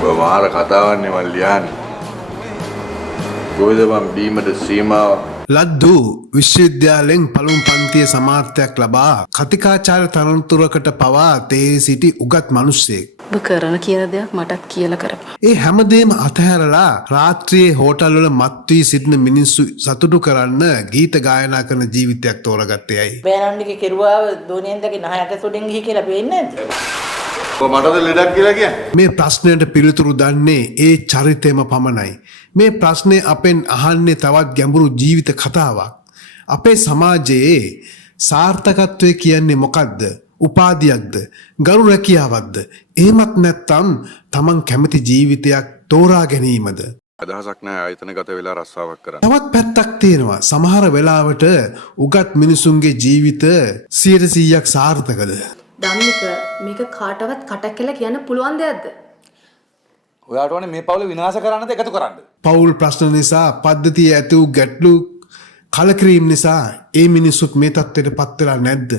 මාර කතාවන්නේ මල් ලියන්නේ. කොයිද මං බීමට සීමාව? ලද්දු විශ්වවිද්‍යාලයෙන් පළමු පන්තිය සමාර්ථයක් ලබා කතිකාචාර්ය තනතුරකට පවා තේ සිටි උගත් මිනිස්සෙක්. ඔබ කරන කියන දෙයක් මටත් කියලා කරපන්. ඒ හැමදේම අතහැරලා රාත්‍රියේ හෝටල් වල මත් වී සිටින මිනිස්සු සතුටු කරන්න ගීත ගායනා කරන ජීවිතයක් තෝරගත්තේ ඇයි? බෑනන්ඩිගේ කෙරුවාව දෝනියෙන්දගේ නහයට සොඩෙන් ගිහි කියලා පේන්නේ නැද්ද? ඔය මටද ලෙඩක් කියලා කියන්නේ? මේ ප්‍රශ්නයට පිළිතුරු දන්නේ ඒ චරිතයම පමණයි. මේ ප්‍රශ්නේ අපෙන් අහන්නේ තවත් ගැඹුරු ජීවිත කතාවක්. අපේ සමාජයේ සාර්ථකත්වය කියන්නේ මොකක්ද? උපාධියක්ද? ගරු රැකියාවක්ද? එහෙමත් නැත්නම් Taman කැමති ජීවිතයක් තෝරා ගැනීමද? අදහසක් නැහැ ආයතනගත වෙලා රස්සාවක් කරන්න. තවත් පැත්තක් තියෙනවා. සමහර වෙලාවට උගත් මිනිසුන්ගේ ජීවිත 100%ක් සාර්ථකද? ධම්මික මේක කාටවත් කටක් කියලා කියන්න පුළුවන් දෙයක්ද? ඔයාට ඕනේ මේ පවුල විනාශ කරන්නද එකතු කරන්න? පවුල් ප්‍රශ්න නිසා පද්ධතිය ඇති වූ ගැටලු කලකිරීම නිසා ඒ මිනිස්සුත් මේ තත්ත්වයට පත් වෙලා නැද්ද?